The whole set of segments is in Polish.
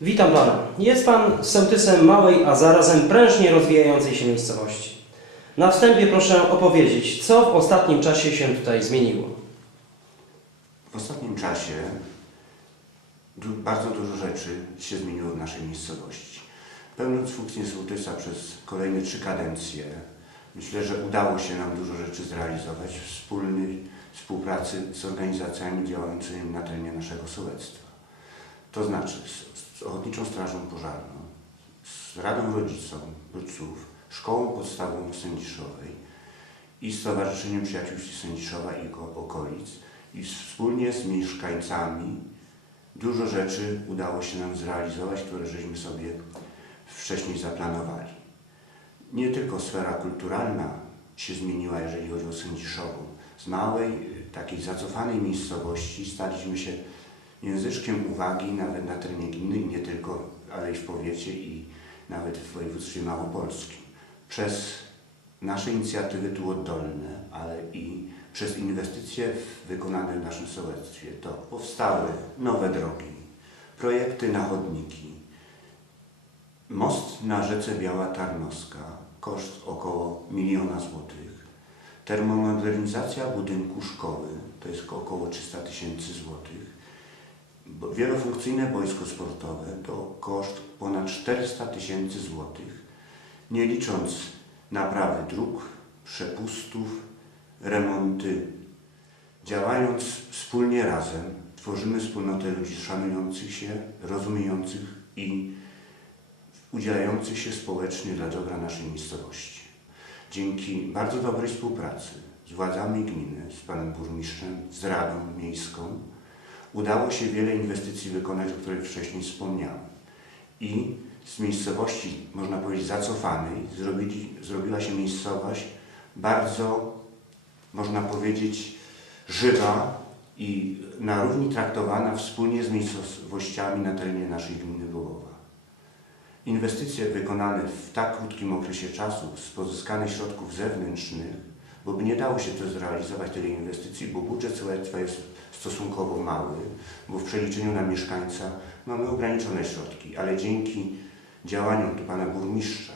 Witam Pana. Jest Pan sołtysem małej, a zarazem prężnie rozwijającej się miejscowości. Na wstępie proszę opowiedzieć, co w ostatnim czasie się tutaj zmieniło. W ostatnim czasie bardzo dużo rzeczy się zmieniło w naszej miejscowości. Pełniąc funkcję sołtysa przez kolejne trzy kadencje, myślę, że udało się nam dużo rzeczy zrealizować w wspólnej współpracy z organizacjami działającymi na terenie naszego sołectwa. To znaczy z, z Ochotniczą Strażą Pożarną, z Radą Rodziców, Rodziców, Szkołą Podstawową w Sędziszowej i Stowarzyszeniem Przyjaciół Sędziszowa i okolic i wspólnie z mieszkańcami dużo rzeczy udało się nam zrealizować, które żeśmy sobie wcześniej zaplanowali. Nie tylko sfera kulturalna się zmieniła, jeżeli chodzi o Sędziszowo. Z małej, y, takiej zacofanej miejscowości staliśmy się języczkiem uwagi nawet na terenie gminy, nie tylko, ale i w powiecie i nawet w województwie małopolskim. Przez nasze inicjatywy tu oddolne, ale i przez inwestycje wykonane w naszym sołectwie to powstały nowe drogi, projekty na chodniki, most na rzece Biała Tarnowska, koszt około miliona złotych, termomodernizacja budynku szkoły, to jest około 300 tysięcy złotych, wielofunkcyjne boisko sportowe to koszt ponad 400 tysięcy złotych, nie licząc naprawy dróg, przepustów, remonty. Działając wspólnie razem, tworzymy wspólnotę ludzi szanujących się, rozumiejących i udzielających się społecznie dla dobra naszej miejscowości. Dzięki bardzo dobrej współpracy z władzami gminy, z panem burmistrzem, z Radą Miejską, udało się wiele inwestycji wykonać, o których wcześniej wspomniałem. I z miejscowości, można powiedzieć, zacofanej, zrobili, zrobiła się miejscowość bardzo, można powiedzieć, żywa i na równi traktowana wspólnie z miejscowościami na terenie naszej gminy Wołowa. Inwestycje wykonane w tak krótkim okresie czasu z pozyskanych środków zewnętrznych, bo by nie dało się to zrealizować tyle inwestycji, bo budżet sołectwa jest stosunkowo mały, bo w przeliczeniu na mieszkańca mamy ograniczone środki, ale dzięki działaniom tu pana burmistrza,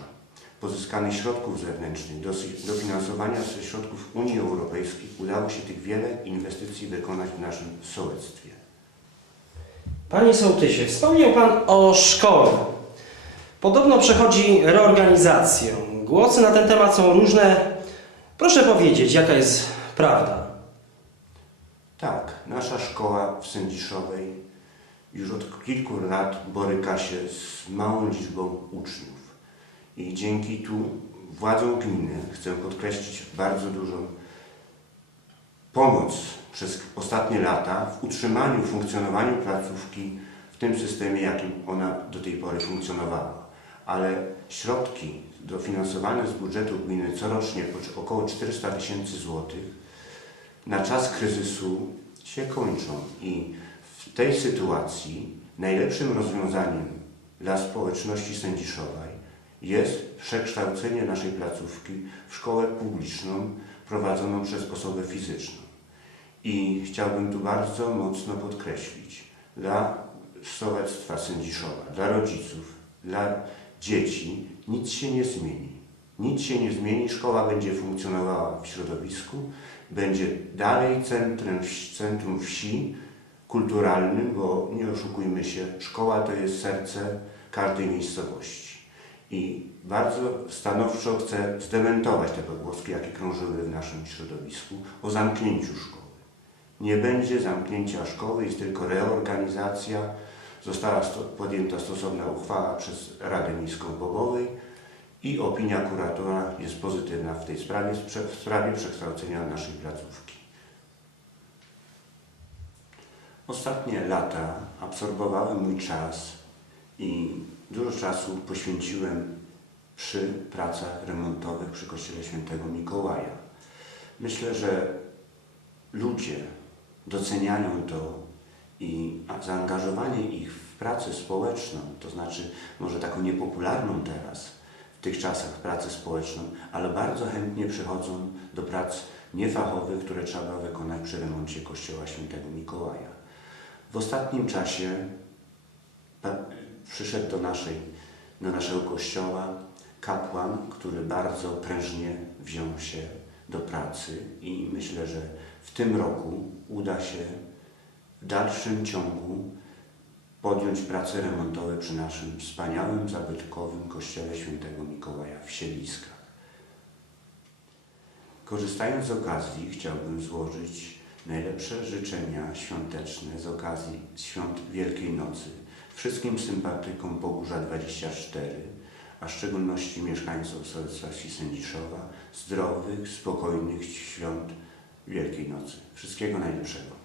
pozyskanych środków zewnętrznych, dofinansowania ze środków Unii Europejskiej udało się tych wiele inwestycji wykonać w naszym sołectwie. Panie sołtysie, wspomniał Pan o szkole. Podobno przechodzi reorganizację. Głosy na ten temat są różne. Proszę powiedzieć, jaka jest prawda. Tak, nasza szkoła w Sędziszowej już od kilku lat boryka się z małą liczbą uczniów. I dzięki tu władzom gminy chcę podkreślić bardzo dużą pomoc przez ostatnie lata w utrzymaniu, funkcjonowaniu placówki w tym systemie, jakim ona do tej pory funkcjonowała. Ale środki dofinansowane z budżetu gminy corocznie około 400 tysięcy złotych na czas kryzysu się kończą i w tej sytuacji najlepszym rozwiązaniem dla społeczności sędziszowej jest przekształcenie naszej placówki w szkołę publiczną prowadzoną przez osobę fizyczną. I chciałbym tu bardzo mocno podkreślić dla Sołectwa Sędziszowa, dla rodziców, dla dzieci nic się nie zmieni. Nic się nie zmieni, szkoła będzie funkcjonowała w środowisku, będzie dalej centrum, centrum wsi kulturalnym, bo nie oszukujmy się, szkoła to jest serce każdej miejscowości. I bardzo stanowczo chcę zdementować te pogłoski, jakie krążyły w naszym środowisku o zamknięciu szkoły. Nie będzie zamknięcia szkoły, jest tylko reorganizacja. Została sto, podjęta stosowna uchwała przez Radę Miejską Bobowej i opinia kuratora jest pozytywna w tej sprawie, w sprawie przekształcenia naszej placówki. Ostatnie lata absorbowałem mój czas i dużo czasu poświęciłem przy pracach remontowych przy Kościele Świętego Mikołaja. Myślę, że ludzie doceniają to i zaangażowanie ich w pracę społeczną, to znaczy może taką niepopularną teraz, w tych czasach pracę społeczną, ale bardzo chętnie przychodzą do prac niefachowych, które trzeba wykonać przy remoncie Kościoła Świętego Mikołaja. W ostatnim czasie przyszedł do, naszej, do naszego kościoła kapłan, który bardzo prężnie wziął się do pracy i myślę, że w tym roku uda się w dalszym ciągu podjąć prace remontowe przy naszym wspaniałym, zabytkowym kościele świętego Mikołaja w Sieliskach. Korzystając z okazji, chciałbym złożyć najlepsze życzenia świąteczne z okazji świąt Wielkiej Nocy wszystkim sympatykom Pogórza 24, a w szczególności mieszkańcom sołectwa Sędziszowa, zdrowych, spokojnych świąt Wielkiej Nocy. Wszystkiego najlepszego.